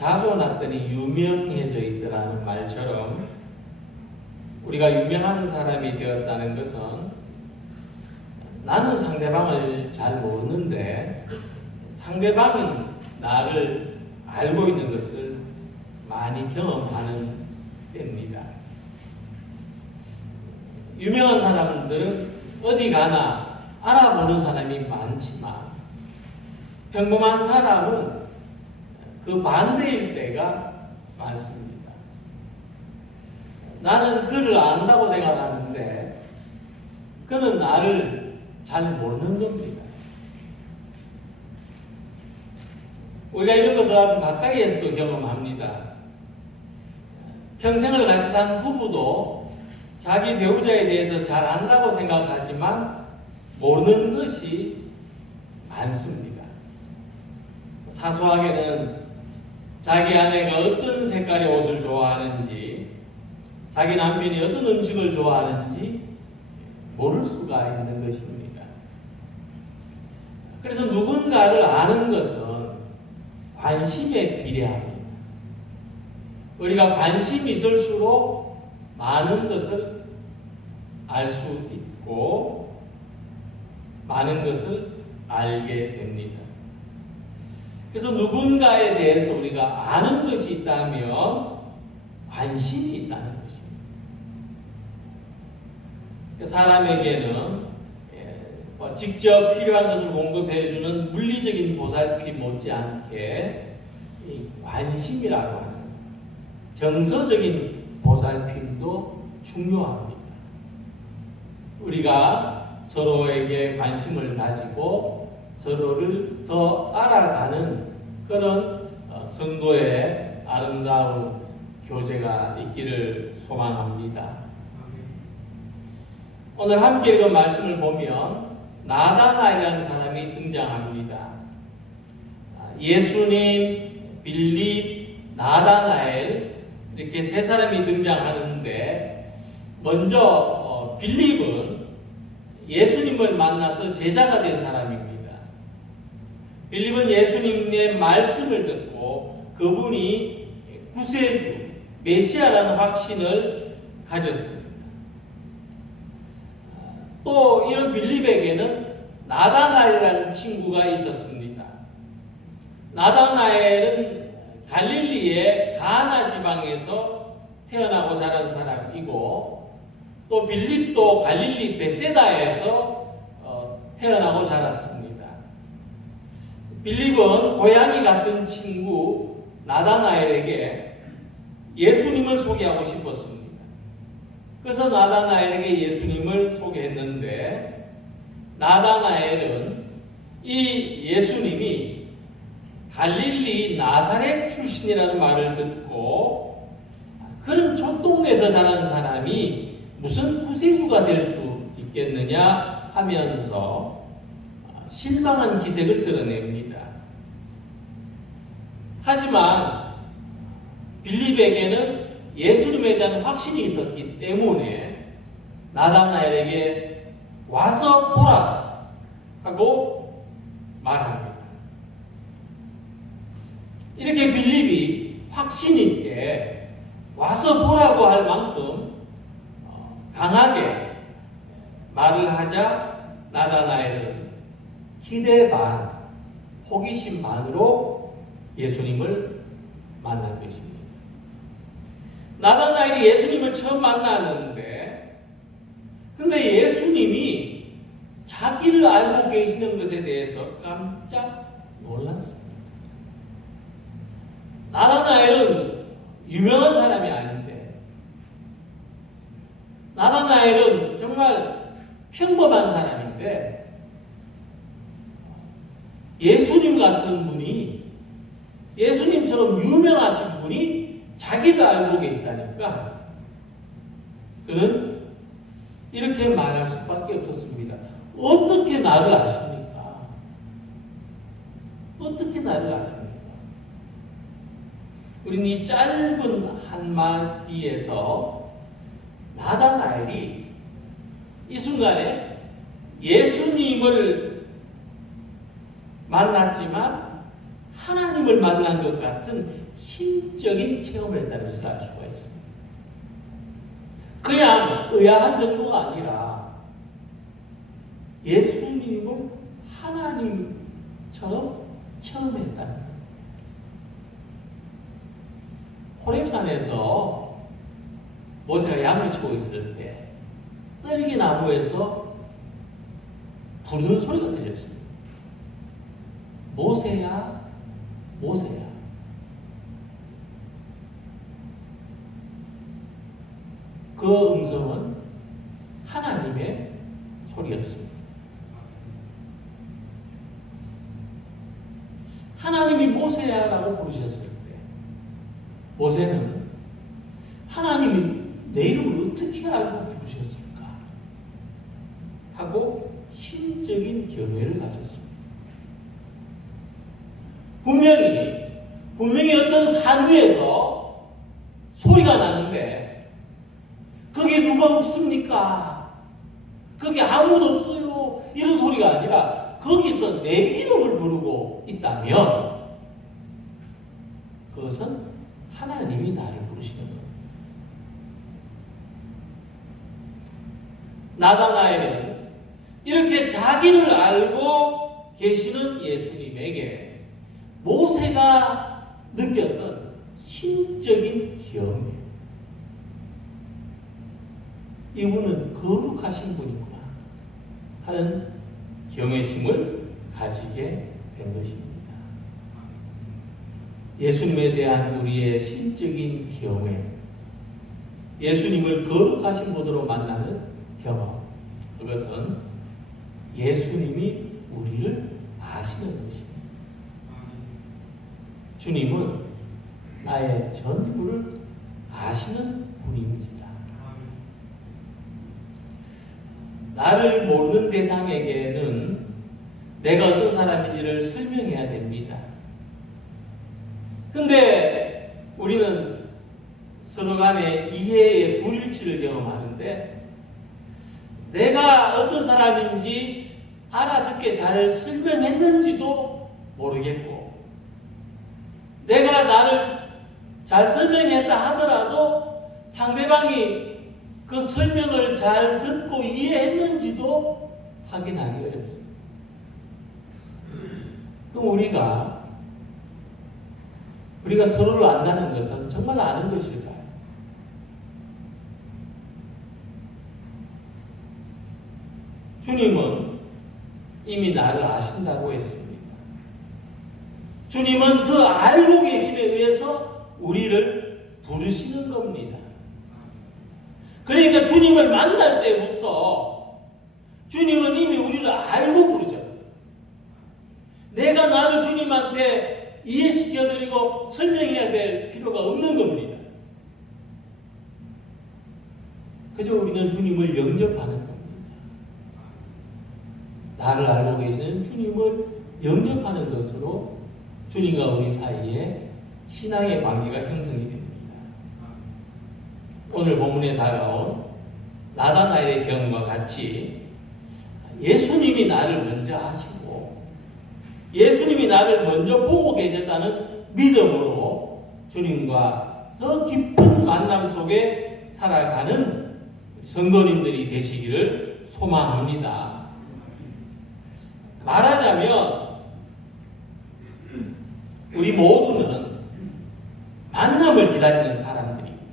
자고 났더니 유명해져 있더라는 말처럼 우리가 유명한 사람이 되었다는 것은 나는 상대방을 잘 모르는데 상대방은 나를 알고 있는 것을 많이 경험하는 때입니다. 유명한 사람들은 어디 가나 알아보는 사람이 많지만 평범한 사람은 그 반대일 때가 많습니다. 나는 그를 안다고 생각하는데 그는 나를 잘 모르는 겁니다. 우리가 이런 것을 아주 가까이에서도 경험합니다. 평생을 같이 산 부부도 자기 배우자에 대해서 잘 안다고 생각하지만 모르는 것이 많습니다. 사소하게는 자기 아내가 어떤 색깔의 옷을 좋아하는지, 자기 남편이 어떤 음식을 좋아하는지 모를 수가 있는 것입니다. 그래서 누군가를 아는 것은 관심에 비례합니다. 우리가 관심이 있을수록 많은 것을 알 수 있고 많은 것을 알게 됩니다. 그래서 누군가에 대해서 우리가 아는 것이 있다면 관심이 있다는 것입니다. 사람에게는 직접 필요한 것을 공급해주는 물리적인 보살핌 못지않게 관심이라고 하는 정서적인 보살핌도 중요합니다. 우리가 서로에게 관심을 가지고 서로를 더 알아가는 그런 성도의 아름다운 교제가 있기를 소망합니다. 오늘 함께 읽은 말씀을 보면 나다나엘이라는 사람이 등장합니다. 예수님, 빌립, 나다나엘 이렇게 세 사람이 등장하는데 먼저 빌립은 예수님을 만나서 제자가 된 사람입니다. 빌립은 예수님의 말씀을 듣고 그분이 구세주, 메시아라는 확신을 가졌습니다. 또 이런 빌립에게는 나다나엘이라는 친구가 있었습니다. 나다나엘은 갈릴리의 가나 지방에서 태어나고 자란 사람이고 또 빌립도 갈릴리 베세다에서 태어나고 자랐습니다. 빌립은 고양이 같은 친구 나다나엘에게 예수님을 소개하고 싶었습니다. 그래서 나다나엘에게 예수님을 소개했는데 나다나엘은 이 예수님이 갈릴리 나사렛 출신이라는 말을 듣고 그런 촌동네에서 자란 사람이 무슨 구세주가 될 수 있겠느냐 하면서 실망한 기색을 드러냅니다. 하지만 빌립에게는 예수님에 대한 확신이 있었기 때문에 나다나엘에게 와서 보라 하고 말합니다. 이렇게 빌립이 확신 있게 와서 보라고 할 만큼 강하게 말을 하자 나다나엘은 기대 반, 호기심 반으로 예수님을 만난 것입니다. 나다나엘이 예수님을 처음 만나는데 근데 예수님이 자기를 알고 계시는 것에 대해서 깜짝 놀랐습니다. 나다나엘은 유명한 사람이 아닌데 나다나엘은 정말 평범한 사람인데 예수님 같은 분이 예수님처럼 유명하신 분이 자기를 알고 계시다니까 그는 이렇게 말할 수밖에 없었습니다. 어떻게 나를 아십니까? 어떻게 나를 아십니까? 우리는 이 짧은 한마디에서 나다나엘이 이 순간에 예수님을 만났지만 하나님을 만난 것 같은 심적인 체험을 했다는 것을 알 수가 있습니다. 그냥 의아한 정도가 아니라 예수님을 하나님처럼 체험했다는 거예요. 호렙산에서 모세가 양을 치고 있을 때 떨기나무에서 부르는 소리가 들렸습니다. 모세야, 모세야. 그 음성은 하나님의 소리였습니다. 하나님이 모세야라고 부르셨을 때 모세는 하나님이 내 이름을 어떻게 알고 부르셨을까 하고 심적인 경외를 가졌습니다. 분명히 어떤 산 위에서 소리가 나는데 거기 누가 없습니까? 거기 아무도 없어요. 이런 소리가 아니라 거기서 내 이름을 부르고 있다면 그것은 하나님이 나를 부르시는 겁니다. 나다나엘은 이렇게 자기를 알고 계시는 예수님에게 모세가 느꼈던 심적인 경외, 이분은 거룩하신 분이구나 하는 경외심을 가지게 된 것입니다. 예수님에 대한 우리의 심적인 경외, 예수님을 거룩하신 분으로 만나는 경험, 그것은 예수님이 우리를 아시는 것입니다. 주님은 나의 전부를 아시는 분입니다. 나를 모르는 대상에게는 내가 어떤 사람인지를 설명해야 됩니다. 근데 우리는 서로 간에 이해의 불일치를 경험하는데 내가 어떤 사람인지 알아듣게 잘 설명했는지도 모르겠고 내가 나를 잘 설명했다 하더라도 상대방이 그 설명을 잘 듣고 이해했는지도 확인하기 어렵습니다. 그럼 우리가 서로를 안다는 것은 정말 아는 것일까요? 주님은 이미 나를 아신다고 했습니다. 주님은 그 알고 계심에 의해서 우리를 부르시는 겁니다. 그러니까 주님을 만날 때부터 주님은 이미 우리를 알고 부르셨어요. 내가 나를 주님한테 이해시켜드리고 설명해야 될 필요가 없는 겁니다. 그저 우리는 주님을 영접하는 겁니다. 나를 알고 계시는 주님을 영접하는 것으로 주님과 우리 사이에 신앙의 관계가 형성이 됩니다. 오늘 본문에 다가온 나다나엘의 경험과 같이 예수님이 나를 먼저 아시고 예수님이 나를 먼저 보고 계셨다는 믿음으로 주님과 더 깊은 만남 속에 살아가는 성도님들이 되시기를 소망합니다. 말하자면 우리 모두는 만남을 기다리는 사람들입니다.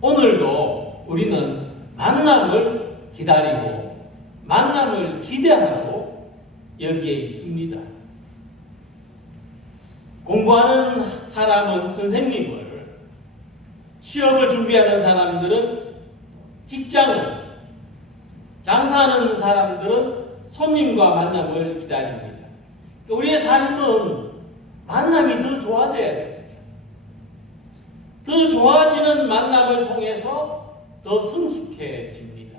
오늘도 우리는 만남을 기다리고 만남을 기대하고 여기에 있습니다. 공부하는 사람은 선생님을, 취업을 준비하는 사람들은 직장을, 장사하는 사람들은 손님과 만남을 기다립니다. 우리의 삶은 만남이 더 좋아져야 됩니다. 더 좋아지는 만남을 통해서 더 성숙해집니다.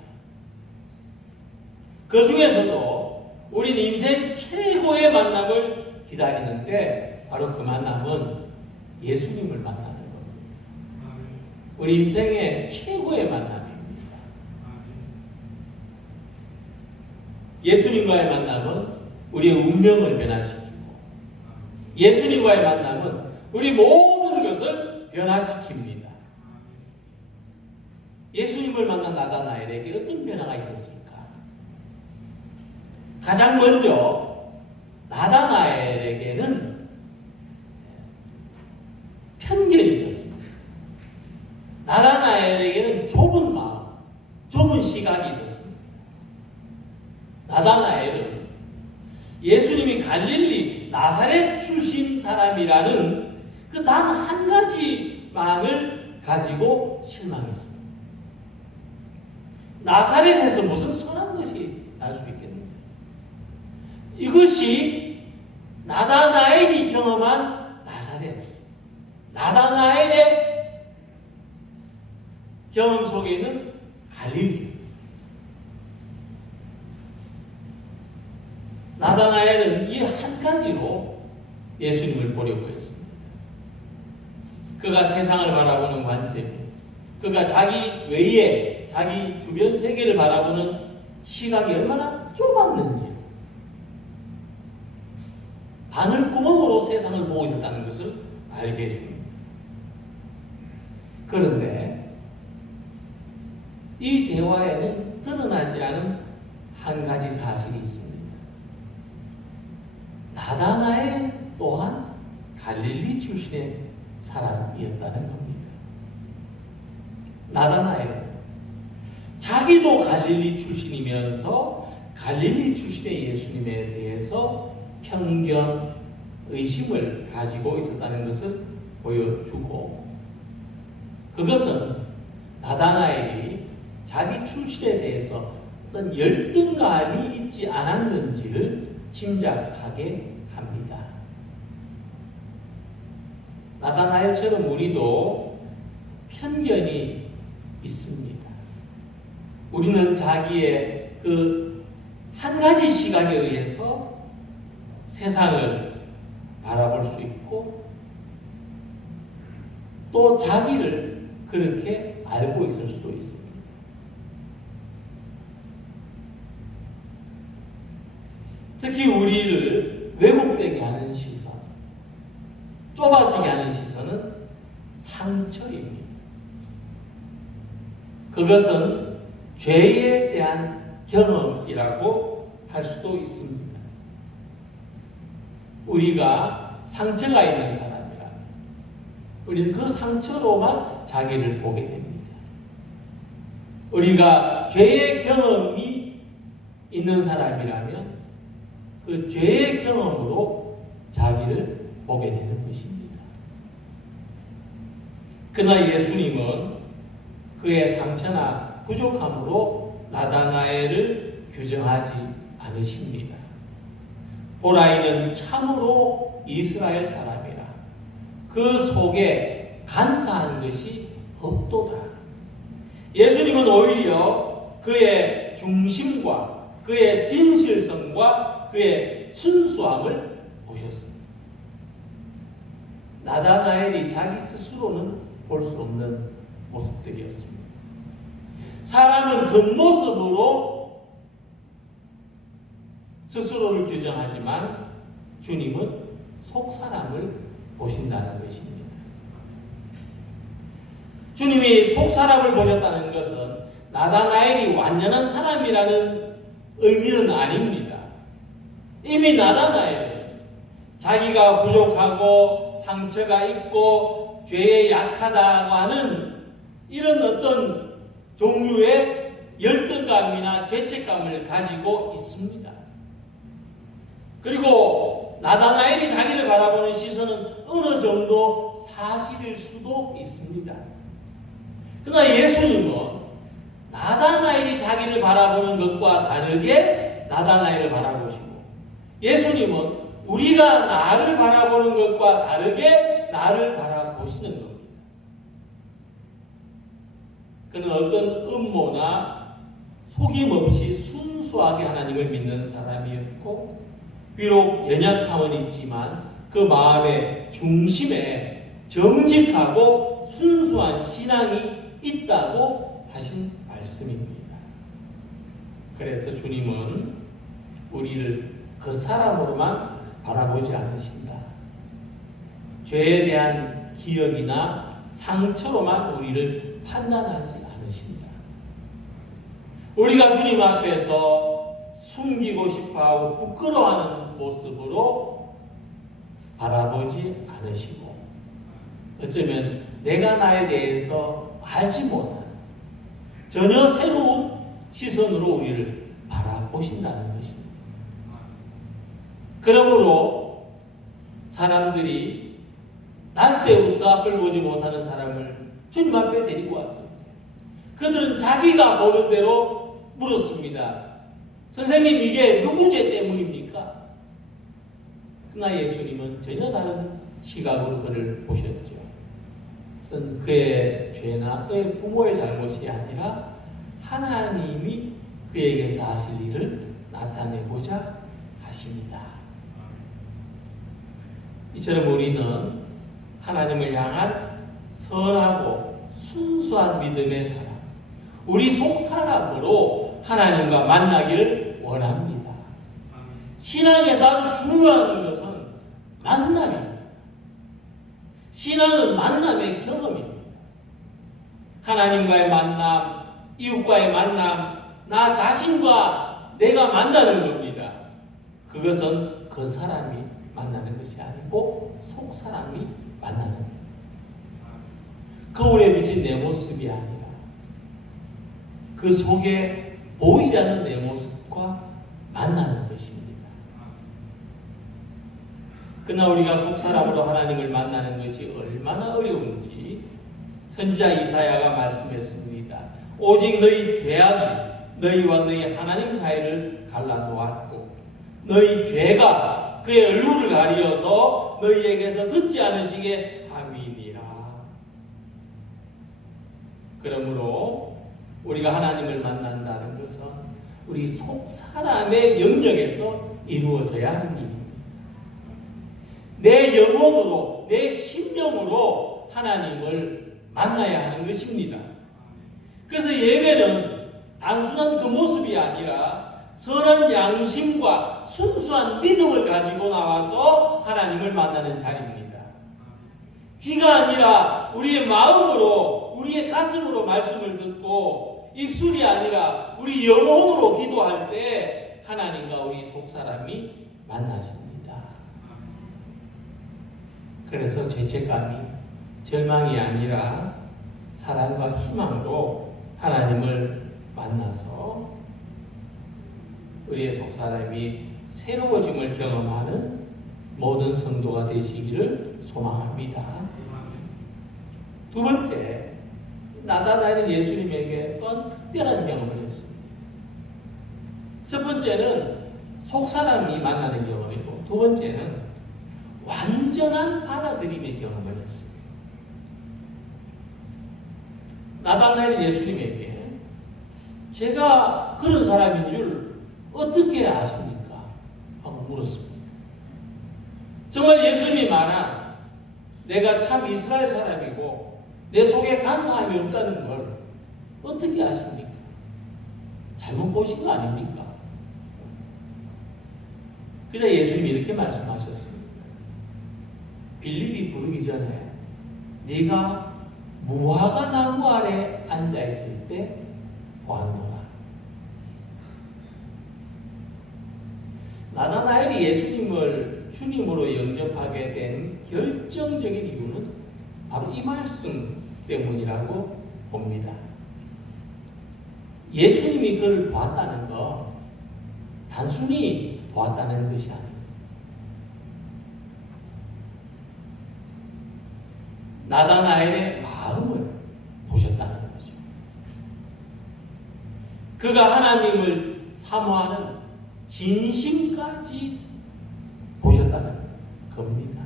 그 중에서도 우리는 인생 최고의 만남을 기다리는데 바로 그 만남은 예수님을 만나는 겁니다. 우리 인생의 최고의 만남입니다. 예수님과의 만남은 우리의 운명을 변화시키고 예수님과의 만남은 우리 모든 것을 변화시킵니다. 예수님을 만난 나다나엘에게 어떤 변화가 있었을까? 가장 먼저 나다나엘에게는 편견이 있었습니다. 나다나엘에게는 좁은 마음, 좁은 시각이 있었습니다. 나다나엘은 예수님이 갈릴리 나사렛 출신 사람이라는 그 단 한 가지만을 가지고 실망했습니다. 나사렛에서 무슨 선한 것이 날 수 있겠는가? 이것이 나다나엘이 경험한 나사렛, 나다나엘의 경험 속에는 갈릴리. 나다나엘은 이 한 가지로 예수님을 보려고 했습니다. 그가 세상을 바라보는 관점, 그가 자기 외에 자기 주변 세계를 바라보는 시각이 얼마나 좁았는지, 바늘구멍으로 세상을 보고 있었다는 것을 알게 해줍니다. 그런데 이 대화에는 드러나지 않은 한 가지 사실이 있습니다. 나다나엘 또한 갈릴리 출신의 사람이었다는 겁니다. 나다나엘은 자기도 갈릴리 출신이면서 갈릴리 출신의 예수님에 대해서 편견, 의심을 가지고 있었다는 것을 보여주고, 그것은 나다나엘이 자기 출신에 대해서 어떤 열등감이 있지 않았는지를 짐작하게 합니다. 나다나엘처럼 우리도 편견이 있습니다. 우리는 자기의 그 한 가지 시각에 의해서 세상을 바라볼 수 있고 또 자기를 그렇게 알고 있을 수도 있습니다. 특히 우리를 왜곡되게 하는 시선, 좁아지게 하는 시선은 상처입니다. 그것은 죄에 대한 경험이라고 할 수도 있습니다. 우리가 상처가 있는 사람이라면 우리는 그 상처로만 자기를 보게 됩니다. 우리가 죄의 경험이 있는 사람이라면 그 죄의 경험으로 자기를 보게 되는 것입니다. 그러나 예수님은 그의 상처나 부족함으로 나다나엘을 규정하지 않으십니다. 보라, 이는 참으로 이스라엘 사람이라. 그 속에 간사한 것이 없도다. 예수님은 오히려 그의 중심과 그의 진실성과 그의 순수함을 보셨습니다. 나다나엘이 자기 스스로는 볼 수 없는 모습들이었습니다. 사람은 겉모습으로 스스로를 규정하지만 주님은 속사람을 보신다는 것입니다. 주님이 속사람을 보셨다는 것은 나다나엘이 완전한 사람이라는 의미는 아닙니다. 이미 나다나엘은 자기가 부족하고 상처가 있고 죄에 약하다고 하는 이런 어떤 종류의 열등감이나 죄책감을 가지고 있습니다. 그리고 나다나엘이 자기를 바라보는 시선은 어느 정도 사실일 수도 있습니다. 그러나 예수님은 나다나엘이 자기를 바라보는 것과 다르게 나다나엘을 바라보시고, 예수님은 우리가 나를 바라보는 것과 다르게 나를 바라보시는 겁니다. 그는 어떤 음모나 속임 없이 순수하게 하나님을 믿는 사람이었고, 비록 연약함은 있지만 그 마음의 중심에 정직하고 순수한 신앙이 있다고 하신 말씀입니다. 그래서 주님은 우리를 그 사람으로만 바라보지 않으신다. 죄에 대한 기억이나 상처로만 우리를 판단하지 않으신다. 우리가 주님 앞에서 숨기고 싶어하고 부끄러워하는 모습으로 바라보지 않으시고, 어쩌면 내가 나에 대해서 알지 못하는 전혀 새로운 시선으로 우리를 바라보신다는 것입니다. 그러므로 사람들이 날 때부터 앞을 보지 못하는 사람을 주님 앞에 데리고 왔습니다. 그들은 자기가 보는 대로 물었습니다. 선생님, 이게 누구 죄 때문입니까? 그러나 예수님은 전혀 다른 시각으로 그를 보셨죠. 그것은 그의 죄나 그의 부모의 잘못이 아니라 하나님이 그에게서 하실 일을 나타내고자 하십니다. 이처럼 우리는 하나님을 향한 선하고 순수한 믿음의 사람, 우리 속 사람으로 하나님과 만나기를 원합니다. 신앙에서 아주 중요한 것은 만남입니다. 신앙은 만남의 경험입니다. 하나님과의 만남, 이웃과의 만남, 나 자신과 내가 만나는 겁니다. 그것은 그 사람이 만나는 것이 아니고 속 사람이 만나는 겁니다. 거울에 비친 내 모습이 아니라 그 속에 보이지 않는 내 모습과 만나는 것입니다. 그러나 우리가 속 사람으로 하나님을 만나는 것이 얼마나 어려운지 선지자 이사야가 말씀했습니다. 오직 너희 죄악이 너희와 너희 하나님 사이를 갈라놓았고 너희 죄가 그의 얼굴을 가리어서 너희에게서 듣지 않으시게 함이니라. 그러므로 우리가 하나님을 만난다는 것은 우리 속 사람의 영역에서 이루어져야 하는 일입니다. 내 영혼으로, 내 심령으로 하나님을 만나야 하는 것입니다. 그래서 예배는 단순한 그 모습이 아니라 선한 양심과 순수한 믿음을 가지고 나와서 하나님을 만나는 자리입니다. 귀가 아니라 우리의 마음으로, 우리의 가슴으로 말씀을 듣고 입술이 아니라 우리 영혼으로 기도할 때 하나님과 우리 속사람이 만나집니다. 그래서 죄책감이, 절망이 아니라 사랑과 희망으로 하나님을 만나서 우리의 속사람이 새로워짐을 경험하는 모든 성도가 되시기를 소망합니다. 두 번째, 나다나엘은 예수님에게 또한 특별한 경험을 했습니다. 첫 번째는 속사람이 만나는 경험이고, 두 번째는 완전한 받아들임의 경험을 했습니다. 나다나엘은 예수님에게 제가 그런 사람인 줄 어떻게 아십니까? 하고 물었습니다. 정말 예수님이 말한 내가 참 이스라엘 사람이고 내 속에 간사함이 없다는 걸 어떻게 아십니까? 잘못 보신 거 아닙니까? 그래서 예수님이 이렇게 말씀하셨습니다. 빌립이 부르기 전에 네가 무화과 나무 아래 앉아 있을 때 보았노라. 나다나엘이 예수님을 주님으로 영접하게 된 결정적인 이유는 바로 이 말씀 때문이라고 봅니다. 예수님이 그를 보았다는 거 단순히 보았다는 것이 아닙니다. 나다나엘의 마음을 보셨다는 거죠. 그가 하나님을 사모하는 진심까지 보셨다는 겁니다.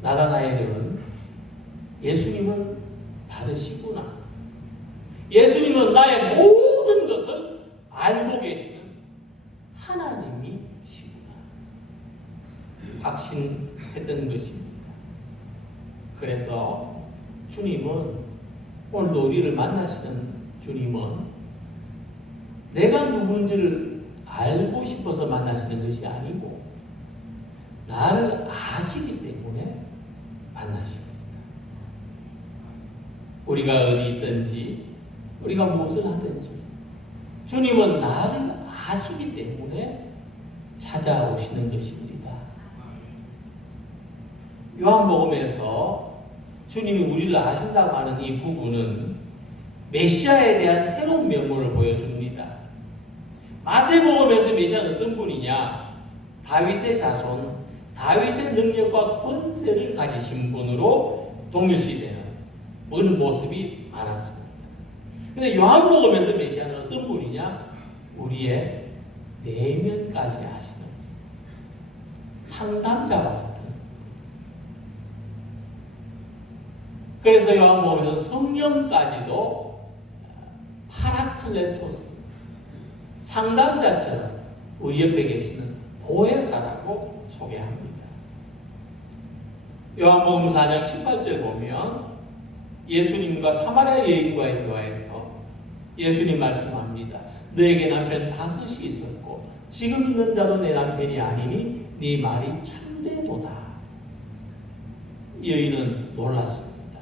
나다나엘은 예수님은 다르시구나. 예수님은 나의 모든 것을 알고 계시는 하나님이시구나. 확신했던 것입니다. 그래서 주님은, 오늘도 우리를 만나시는 주님은 내가 누군지를 알고 싶어서 만나시는 것이 아니고 나를 아시기 때문에 만나십니다. 우리가 어디 있든지 우리가 무엇을 하든지 주님은 나를 아시기 때문에 찾아오시는 것입니다. 요한복음에서 주님이 우리를 아신다고 하는 이 부분은 메시아에 대한 새로운 면모를 보여줍니다. 마태복음에서 메시아는 어떤 분이냐? 다윗의 자손, 다윗의 능력과 권세를 가지신 분으로 동일시되는 그런 모습이 많았습니다. 그런데 요한복음에서 메시아는 어떤 분이냐? 우리의 내면까지 아시는 상담자와 같은. 그래서 요한복음에서 성령까지도 파라클레토스, 상담자처럼 우리 옆에 계시는 보혜사라고 소개합니다. 요한복음 4장 18절 보면 예수님과 사마리아 여인과의 대화에서 예수님 말씀합니다. 너에게 남편 5이 있었고 지금 있는 자도 내 남편이 아니니 네 말이 참되도다. 여인은 놀랐습니다.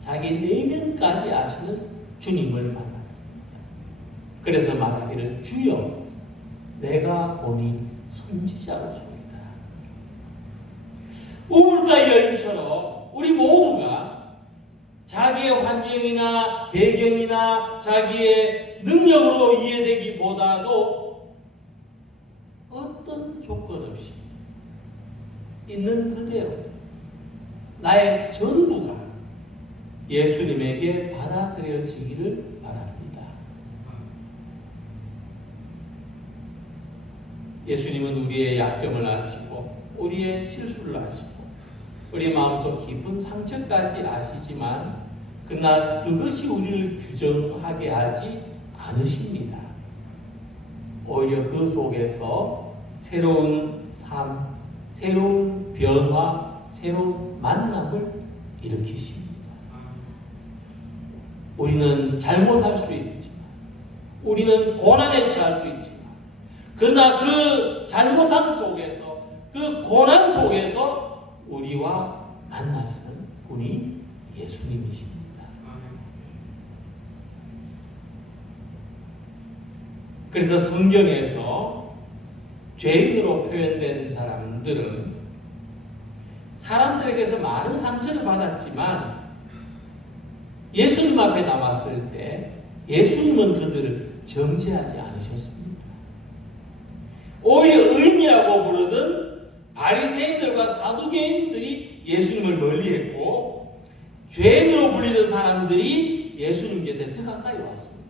자기 내면까지 아시는 주님을 만났습니다. 그래서 말하기를 주여 내가 보니 선지자로소이다. 우물가 여인처럼 우리 모두가 자기의 환경이나 배경이나 자기의 능력으로 이해되기보다도 어떤 조건 없이 있는 그대로 나의 전부가 예수님에게 받아들여지기를 바랍니다. 예수님은 우리의 약점을 아시고 우리의 실수를 아시고 우리의 마음속 깊은 상처까지 아시지만 그러나 그것이 우리를 규정하게 하지 않으십니다. 오히려 그 속에서 새로운 삶, 새로운 변화, 새로운 만남을 일으키십니다. 우리는 잘못할 수 있지만 우리는 고난에 처할 수 있지만 그러나 그 잘못함 속에서 그 고난 속에서 우리와 만나시는 분이 예수님이십니다. 그래서 성경에서 죄인으로 표현된 사람들은 사람들에게서 많은 상처를 받았지만 예수님 앞에 나왔을 때 예수님은 그들을 정죄하지 않으셨습니다. 오히려 의인이라고 부르던 바리새인들과 사두개인들이 예수님을 멀리했고 죄인으로 불리던 사람들이 예수님 곁에 더 가까이 왔습니다.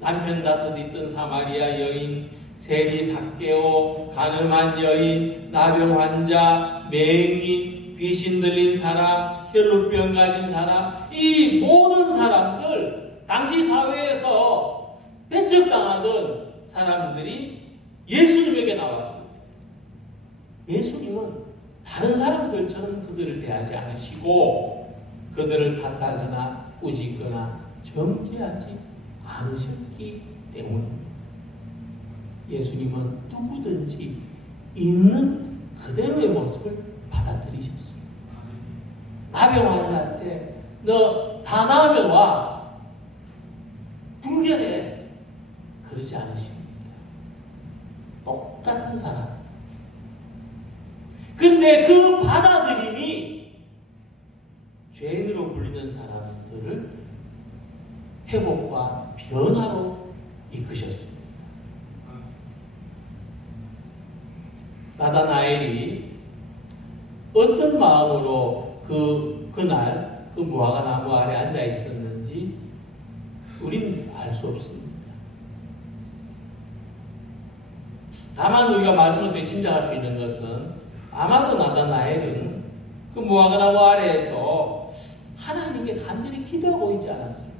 남편 5 있던 사마리아 여인, 세리 삭개오, 가늠한 여인, 나병 환자, 맹인, 귀신 들린 사람, 혈루병 가진 사람, 이 모든 사람들, 당시 사회에서 배척당하던 사람들이 예수님에게 나왔습니다. 예수님은 다른 사람들처럼 그들을 대하지 않으시고 그들을 탓하거나 꾸짖거나 정죄하지 않으셨기 때문입니다. 예수님은 누구든지 있는 그대로의 모습을 받아들이셨습니다. 나병 환자한테 너 다 나으면 와 불결해 그러지 않으십니다. 똑같은 사람. 근데 그 받아들임이 죄인으로 불리는 사람들을 회복과 변화로 이끄셨습니다. 나다나엘이 어떤 마음으로 그날 그 무화과 나무 아래 앉아 있었는지 우리는 알 수 없습니다. 다만 우리가 말씀을 통해 짐작할 수 있는 것은 아마도 나다나엘은 그 무화과 나무 아래에서 하나님께 간절히 기도하고 있지 않았을까?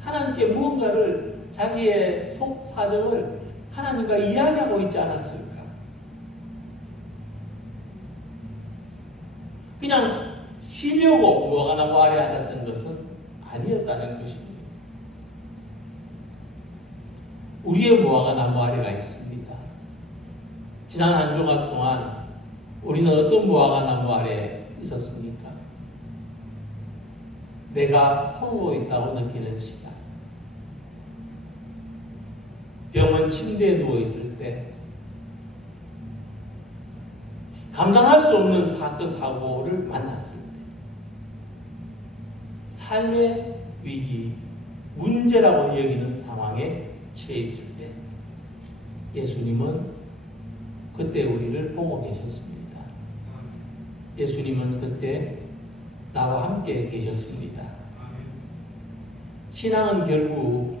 하나님께 무언가를 자기의 속 사정을 하나님과 이야기하고 있지 않았을까? 그냥 쉬려고 무화과 나무 아래 앉았던 것은 아니었다는 것입니다. 우리의 무화과 나무 아래가 있습니다. 지난 한 주간 동안 우리는 어떤 무화과 나무 아래에 있었습니까? 내가 홀로 있다고 느끼는 시간. 병원 침대에 누워있을 때 감당할 수 없는 사건, 사고를 만났을 때 삶의 위기, 문제라고 여기는 상황에 처해 있을 때 예수님은 그때 우리를 보고 계셨습니다. 예수님은 그때 나와 함께 계셨습니다. 신앙은 결국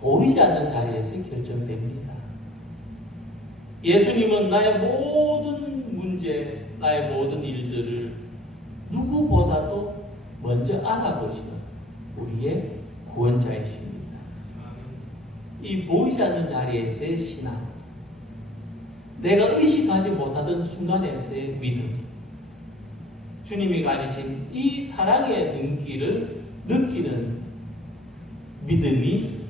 보이지 않는 자리에서 결정됩니다. 예수님은 나의 모든 문제, 나의 모든 일들을 누구보다도 먼저 알아보시는 우리의 구원자이십니다. 이 보이지 않는 자리에서의 신앙, 내가 의식하지 못하던 순간에서의 믿음, 주님이 가지신 이 사랑의 눈길을 느끼는 믿음이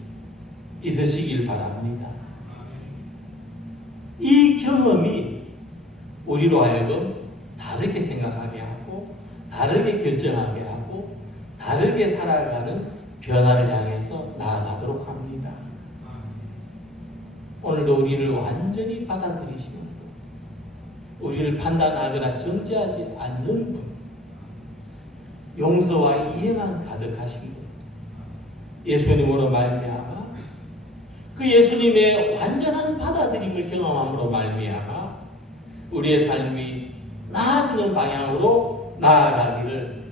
있으시길 바랍니다. 이 경험이 우리로 하여금 다르게 생각하게 하고 다르게 결정하게 하고 다르게 살아가는 변화를 향해서 나아가도록 합니다. 오늘도 우리를 완전히 받아들이시는 분, 우리를 판단하거나 정죄하지 않는 분, 용서와 이해만 가득하신 분, 예수님으로 말미암아 그 예수님의 완전한 받아들임을 경험함으로 말미암아 우리의 삶이 나아지는 방향으로 나아가기를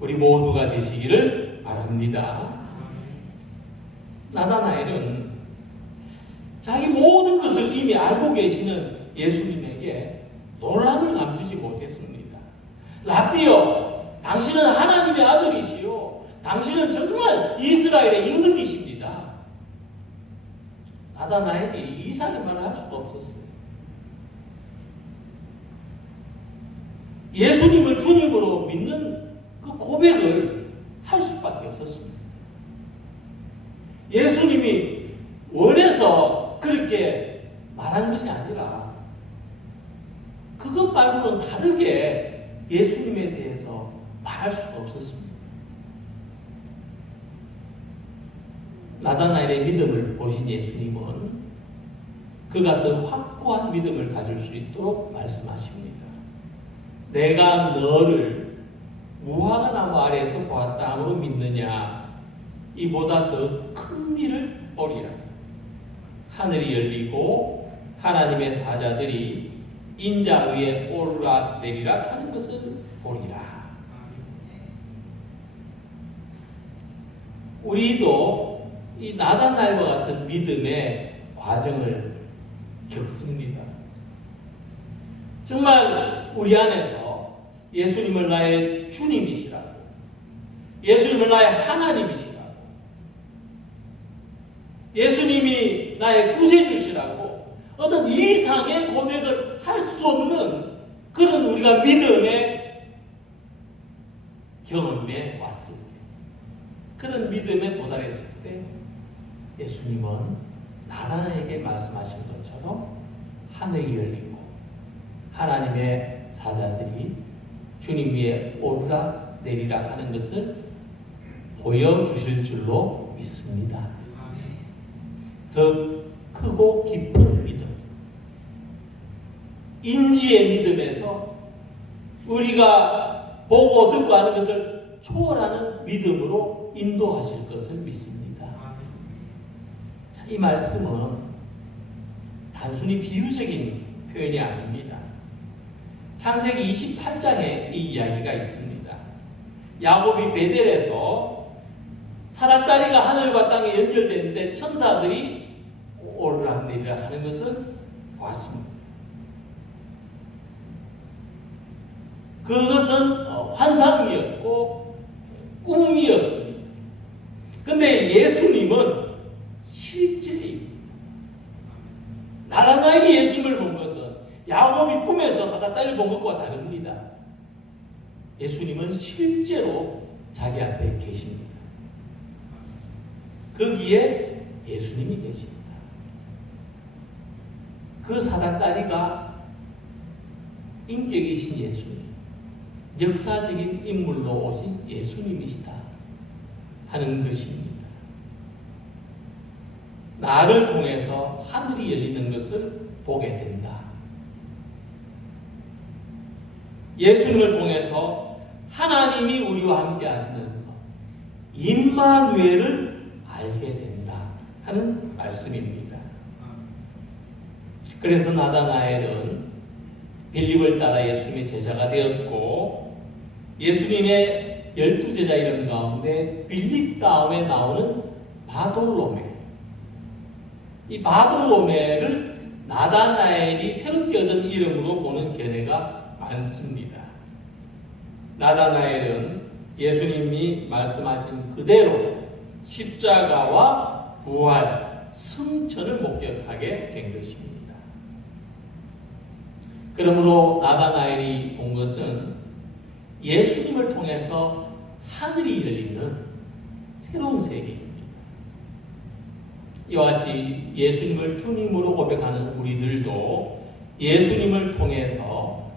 우리 모두가 되시기를 바랍니다. 나다나엘은 자기 모든 것을 이미 알고 계시는 예수님에게 놀람을 감추지 못했습니다. 랍비여, 당신은 하나님의 아들이시요, 당신은 정말 이스라엘의 임금이십니다. 나다나엘이 이상의 말을 할 수가 없었어요. 예수님을 주님으로 믿는 그 고백을 할 수밖에 없었습니다. 예수님이 원해서 그렇게 말한 것이 아니라 그것 말고는 다르게 예수님에 대해서 말할 수가 없었습니다. 나다나엘의 믿음을 보신 예수님은 그가 더 확고한 믿음을 가질 수 있도록 말씀하십니다. 내가 너를 무화과 나무 아래에서 보았다 함으로 믿느냐? 이보다 더 큰 일을 보리라. 하늘이 열리고 하나님의 사자들이 인자 위에 오르락 내리락 하는 것을 보리라. 우리도 이 나다나엘과 같은 믿음의 과정을 겪습니다. 정말 우리 안에서 예수님을 나의 주님이시라고, 예수님을 나의 하나님이시라고, 예수님이 나의 구세주시라고 어떤 이상의 고백을 할 수 없는 그런 우리가 믿음의 경험에 왔을 때, 그런 믿음에 도달했을 때 예수님은 나다나엘에게 말씀하신 것처럼 하늘이 열리고 하나님의 사자들이 주님 위에 오르락 내리락 하는 것을 보여주실 줄로 믿습니다. 더 크고 깊은 믿음, 인지의 믿음에서 우리가 보고 듣고 하는 것을 초월하는 믿음으로 인도하실 것을 믿습니다. 자, 이 말씀은 단순히 비유적인 표현이 아닙니다. 창세기 28장에 이 이야기가 있습니다. 야곱이 베델에서 사닥다리가 하늘과 땅에 연결되는데 천사들이 오르락 내리락 하는 것을 보았습니다. 그것은 환상이었고 꿈이었습니다. 그런데 예수님은 실제입니다. 나다나엘이 예수님을 본 것은 야곱이 꿈에서 사닥다리를 본 것과 다릅니다. 예수님은 실제로 자기 앞에 계십니다. 거기에 예수님이 계십니다. 그 사닥다리가 인격이신 예수님, 역사적인 인물로 오신 예수님이시다 하는 것입니다. 나를 통해서 하늘이 열리는 것을 보게 된다. 예수님을 통해서 하나님이 우리와 함께 하시는 것, 임마누엘을 알게 된다 하는 말씀입니다. 그래서 나다나엘은 빌립을 따라 예수님의 제자가 되었고, 예수님의 12제자 이름 가운데 빌립 다음에 나오는 바돌로메, 이 바돌로메를 나다나엘이 새롭게 얻은 이름으로 보는 견해가 많습니다. 나다나엘은 예수님이 말씀하신 그대로 십자가와 부활, 승천을 목격하게 된 것입니다. 그러므로 나다나엘이 본 것은 예수님을 통해서 하늘이 열리는 새로운 세계입니다. 이와 같이 예수님을 주님으로 고백하는 우리들도 예수님을 통해서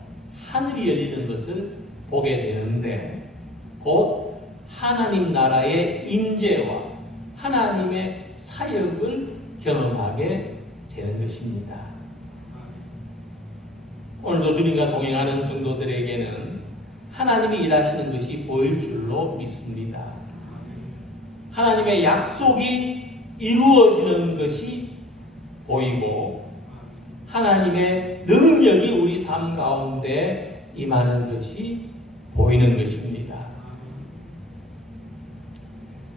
하늘이 열리는 것을 보게 되는데, 곧 하나님 나라의 임재와 하나님의 사역을 경험하게 되는 것입니다. 오늘도 주님과 동행하는 성도들에게는 하나님이 일하시는 것이 보일 줄로 믿습니다. 하나님의 약속이 이루어지는 것이 보이고, 하나님의 능력이 우리 삶 가운데 임하는 것이 보이는 것입니다.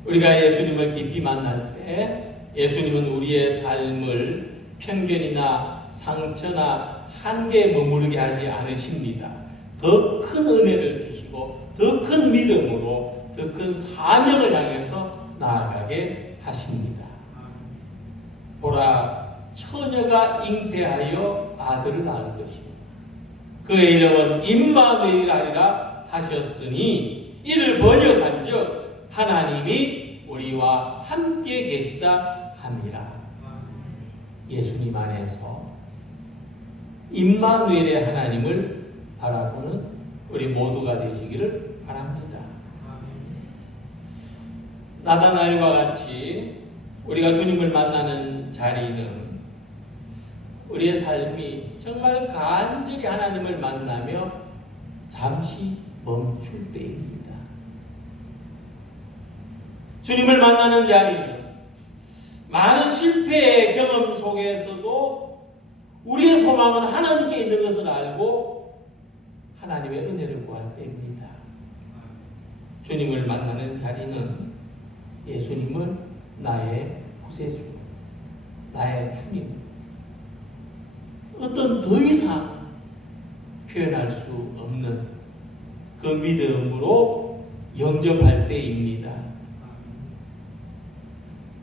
우리가 예수님을 깊이 만날 때 예수님은 우리의 삶을 편견이나 상처나 한계에 머무르게 하지 않으십니다. 더 큰 은혜를 주시고 더 큰 믿음으로 더 큰 사명을 향해서 나아가게 하십니다. 보라, 처녀가 잉태하여 아들을 낳을 것이요 그의 이름은 임마누엘이라 하셨으니, 이를 번역한즉 하나님이 우리와 함께 계시다 함이라. 예수님 안에서 임마누엘의 하나님을 바라보는 우리 모두가 되시기를 바랍니다. 나다나엘과 같이 우리가 주님을 만나는 자리는 우리의 삶이 정말 간절히 하나님을 만나며 잠시 멈출 때입니다. 주님을 만나는 자리는 많은 실패의 경험 속에서도 우리의 소망은 하나님께 있는 것을 알고 하나님의 은혜를 구할 때입니다. 주님을 만나는 자리는 예수님을 나의 구세주, 나의 주님, 어떤 더 이상 표현할 수 없는 그 믿음으로 영접할 때입니다.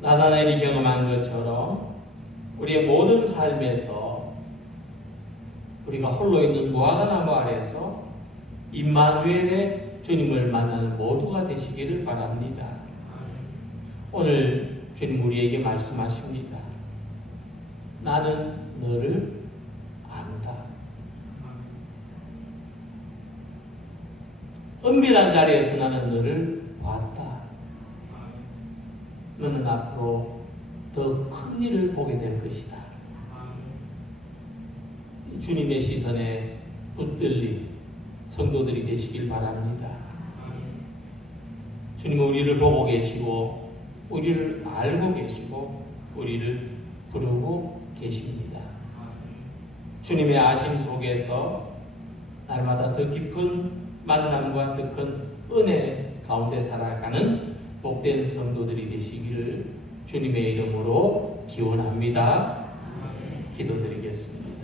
나다나엘이 경험한 것처럼 우리의 모든 삶에서 우리가 홀로 있는 무화과나무 아래에서 임마누엘의 주님을 만나는 모두가 되시기를 바랍니다. 오늘 주님 우리에게 말씀하십니다. 나는 너를 안다. 은밀한 자리에서 나는 너를 봤다. 너는 앞으로 더 큰 일을 보게 될 것이다. 주님의 시선에 붙들린 성도들이 되시길 바랍니다. 주님은 우리를 보고 계시고 우리를 알고 계시고 우리를 부르고 계십니다. 주님의 아심 속에서 날마다 더 깊은 만남과 더 큰 은혜 가운데 살아가는 복된 성도들이 되시기를 주님의 이름으로 기원합니다. 기도드리겠습니다.